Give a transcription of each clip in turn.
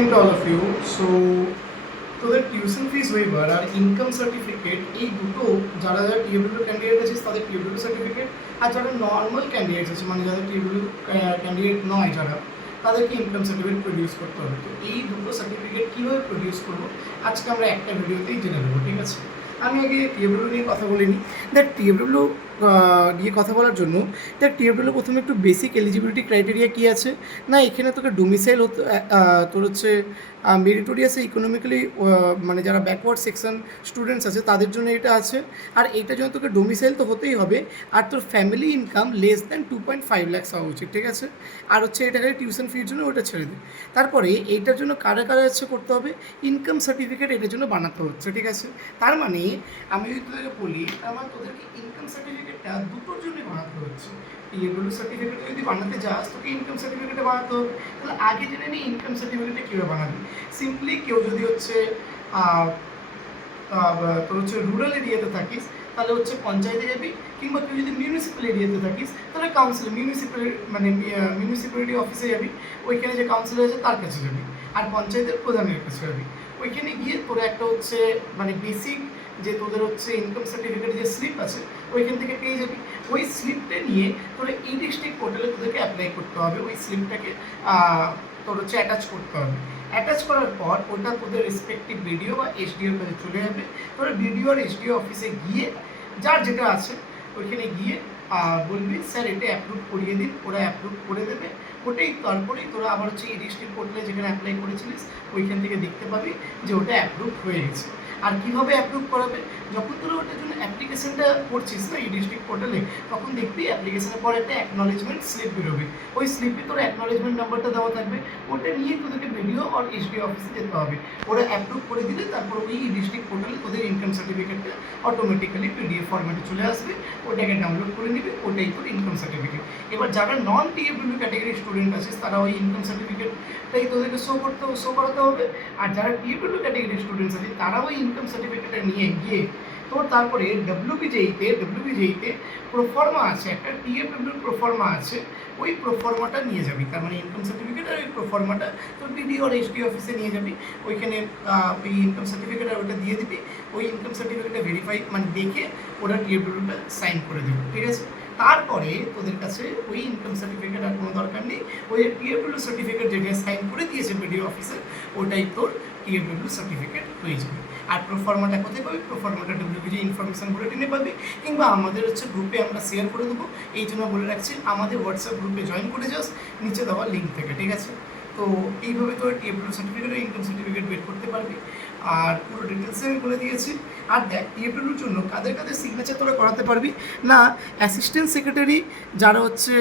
To all of you. So তোদের tuition fees waiver আর income certificate এই দুটো যারা যারা টিএডব্লিউ ক্যান্ডিডেট আছে তাদের টিএডব্লিউ সার্টিফিকেট, আর যারা নর্মাল ক্যান্ডিডেট আছে মানে যারা টিএডব্লিউ ক্যান্ডিডেট নয় যারা, তাদেরকে ইনকাম সার্টিফিকেট প্রডিউস করতে হবে। তো এই দুটো সার্টিফিকেট কীভাবে প্রডিউস করবো আজকে আমরা একটা ভিডিওতেই জেনে নেবো, ঠিক আছে? আমি আগে টিএডব্লিউ নিয়ে কথা বলিনি। দ্যাট টিএডব্লিউ নিয়ে কথা বলার জন্য দ্যাট টিএডব্লিউ প্রথমে একটু বেসিক এলিজিবিলিটি ক্রাইটেরিয়া কী আছে না, এখানে তোকে ডোমিসাইল হতে তোর হচ্ছে মেরিটোরিয়াসে ইকোনমিক্যালি মানে যারা ব্যাকওয়ার্ড সেকশন স্টুডেন্টস আছে তাদের জন্য এটা আছে। আর এইটার জন্য তোকে ডোমিসাইল তো হতেই হবে, আর তোর family income less than 2.5 lakhs হওয়া উচিত, ঠিক আছে? আর হচ্ছে এটাকে টিউশন ফির জন্য ওটা ছেড়ে দে। তারপরে এইটার জন্য কারা কারা হচ্ছে করতে হবে, ইনকাম সার্টিফিকেট এটার জন্য বানাতে হচ্ছে, ঠিক আছে? তার মানে আমি যদি তোদেরকে বলি আমার তোদেরকে ইনকাম সার্টিফিকেটটা দুটোর জন্যই বানাতে হচ্ছে। টিএডব্লিউ সার্টিফিকেট যদি বানাতে যাস তোকে ইনকাম সার্টিফিকেটে বানাতে হবে। তাহলে আগে জেনে নিই ইনকাম সার্টিফিকেটে কীভাবে বানাবি। সিম্পলি কেউ যদি হচ্ছে তোর হচ্ছে রুরাল এরিয়াতে থাকিস তাহলে হচ্ছে পঞ্চায়েতে যাবি, কিংবা কেউ যদি মিউনিসিপ্যাল এরিয়াতে থাকিস তাহলে কাউন্সিল মিউনিসিপ্যালিটি অফিসে যাবি, ওইখানে যে কাউন্সিলর আছে তার কাছে যাবি, আর পঞ্চায়েতের প্রধানের কাছে যাবি। ওইখানে গিয়ে তোরা একটা হচ্ছে মানে বেসিক যে তোদের হচ্ছে ইনকাম সার্টিফিকেট যে স্লিপ আছে ওইখান থেকে পেয়ে যাবি। ওই স্লিপটা নিয়ে তোরা এই ডিস্ট্রিক্ট পোর্টালে তোদেরকে অ্যাপ্লাই করতে হবে। ওই স্লিপটাকে তোর হচ্ছে অ্যাটাচ করতে হবে। অ্যাটাচ করার পর ওটা তোদের রেসপেক্টিভ বিডিও বা এসডিওর কাছে চলে যাবে। তোরা বিডিও আর এসডিও অফিসে গিয়ে যার যেটা আছে ওইখানে গিয়ে বলবি স্যার এটা অ্যাপ্রুভ করিয়ে দিন, ওরা অ্যাপ্রুভ করে দেবে। ওটাই তারপরেই তোরা আবার হচ্ছে এই ডিস্ট্রিক্ট পোর্টালে যেখানে অ্যাপ্লাই করেছিলিস ওইখান থেকে দেখতে পাবি যে ওটা অ্যাপ্রুভ হয়ে গেছে। আর কীভাবে অ্যাপ্রুভ করাবে, যখন তোরা ওটার জন্য অ্যাপ্লিকেশনটা করছিস না এই ডিস্ট্রিক্ট পোর্টালে, তখন দেখবি অ্যাপ্লিকেশনের পর একটা অ্যাকনলেজমেন্ট স্লিপ বেরোবে। ওই স্লিপে তোর অ্যাকনলেজমেন্ট নাম্বারটা দেওয়া থাকবে, ওটা নিয়ে তোদেরকে বিডিও আর এসডিও অফিসে যেতে হবে। ওরা অ্যাপ্রুভ করে দিলে তারপর ওই ডিস্ট্রিক্ট পোর্টালে তোদের ইনকাম সার্টিফিকেটটা অটোমেটিক্যালি পিডিএফ ফরম্যাটে চলে আসবে, ওটাকে ডাউনলোড করে নিবি, ওটাই তোর ইনকাম সার্টিফিকেট। এবার যারা নন টিএডব্লিউ ক্যাটাগরির স্টুডেন্ট আছে তারা ওই ইনকাম সার্টিফিকেটটাই তোদেরকে শো করাতে হবে। আর যারা টিএডব্লিউ ক্যাটাগরির স্টুডেন্টস আছে তারা ওই ইনকাম সার্টিফিকেটটা নিয়ে গিয়ে তোর তারপরে ডব্লিউবিজেইতে প্রোফর্মা আছে, একটা টিএডব্লিউর প্রোফর্মা আছে, ওই প্রোফর্মাটা নিয়ে যাবি। তার মানে ইনকাম সার্টিফিকেট আর ওই প্রোফর্মাটা তোর বিডিও আর এসডি অফিসে নিয়ে যাবি। ওইখানে ওই ইনকাম সার্টিফিকেট আর ওটা দিয়ে দিবি। ওই ইনকাম সার্টিফিকেটটা ভেরিফাই মানে দেখে ওরা টিএডব্লিউটা সাইন করে দেবে, ঠিক আছে? তারপরে তোদের কাছে ওই ইনকাম সার্টিফিকেট আর কোনো দরকার নেই, ওই টিএডব্লিউ সার্টিফিকেট যেখানে সাইন করে দিয়েছে বিডিও অফিসে ওটাই তোর টিএডব্লিউ সার্টিফিকেট হয়ে যাবে। আর প্রোফর্মাটা কোথায় পাবি, প্রোফর্মাটা ডব্লিউবিজি ইনফরমেশন বুলেটিনে পাবি, কিংবা আমাদের হচ্ছে গ্রুপে আমরা শেয়ার করে দেবো। এই জন্য বলে রাখছি আমাদের হোয়াটসঅ্যাপ গ্রুপে জয়েন করে যাস নিচে দেওয়া লিঙ্ক থেকে, ঠিক আছে? তো এইভাবে তোর টিএডব্লিউ সার্টিফিকেট আর ইনকাম সার্টিফিকেট বের করতে পারবি। আর পুরো ডিটেলসে আমি বলে দিয়েছি। আর দেখ টিএডব্লিউর জন্য কাদের কাদের সিগনেচার তোরা করাতে পারবি না, অ্যাসিস্ট্যান্ট সেক্রেটারি যারা হচ্ছে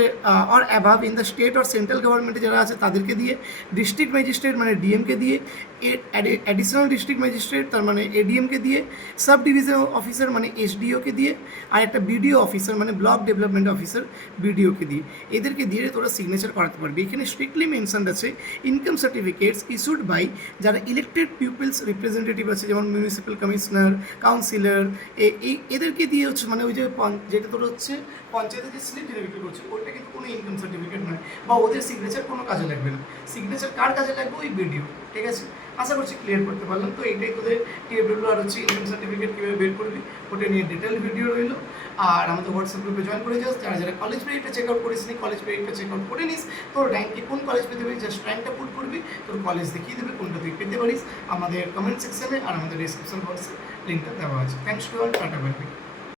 or above in the state or central গভর্নমেন্টে যারা আছে তাদেরকে দিয়ে, ডিস্ট্রিক্ট ম্যাজিস্ট্রেট মানে ডিএমকে দিয়ে, অ্যাডিশনাল ডিস্ট্রিক্ট ম্যাজিস্ট্রেট তার মানে এডিএমকে দিয়ে, সাব ডিভিশন অফিসার মানে এসডিওকে দিয়ে, আর একটা বিডিও অফিসার মানে ব্লক ডেভেলপমেন্ট অফিসার বিডিওকে দিয়ে, এদেরকে দিয়ে তোরা সিগনেচার করাতে পারবি। এখানে স্ট্রিক্টলি মেনশনড আছে ইনকাম সার্টিফিকেটস ইস্যুড বাই যারা ইলেক্টেড পিপলস রিপ্রেজেন্টেটিভ আছে, যেমন মিউনিসিপ্যাল কমিশনার, কাউন্সিলর, এদেরকে দিয়ে হচ্ছে মানে ওই যে যেটা তোর হচ্ছে পঞ্চায়েতের যে স্লিপ যেটা বিক্রি করছে ওটা কিন্তু কোনো ইনকাম সার্টিফিকেট নয়, বা ওদের সিগনেচার কোনো কাজে লাগবে না। সিগনেচার কার কাজে লাগবে, ওই বিডিও, ঠিক আছে? আশা করছি ক্লিয়ার করতে পারলাম। তো এইটাই তোদের টিএডব্লিউ আর হচ্ছে ইনকাম সার্টিফিকেট কীভাবে বের করবি ওটা নিয়ে ডিটেল ভিডিও রইলো। আর আমাদের হোয়াটসঅ্যাপ গ্রুপে জয়েন করে যাস। যারা যারা কলেজ মেরিটটা চেক আউট করিস নি, কলেজ মেরিটটা চেক আউট করে নিস। তোর র্যাঙ্কে কোন কলেজ পেতে পারিস জাস্ট র্যাঙ্কটা পুট করবি, তোর কলেজ দেখিয়ে দেবে কোনটা তুই পেতে পারিস। আমাদের কমেন্ট সেকশানে আর আমাদের ডিসক্রিপশন বক্সে লিঙ্কটা দেওয়া আছে। Thanks to all, tata bye bye.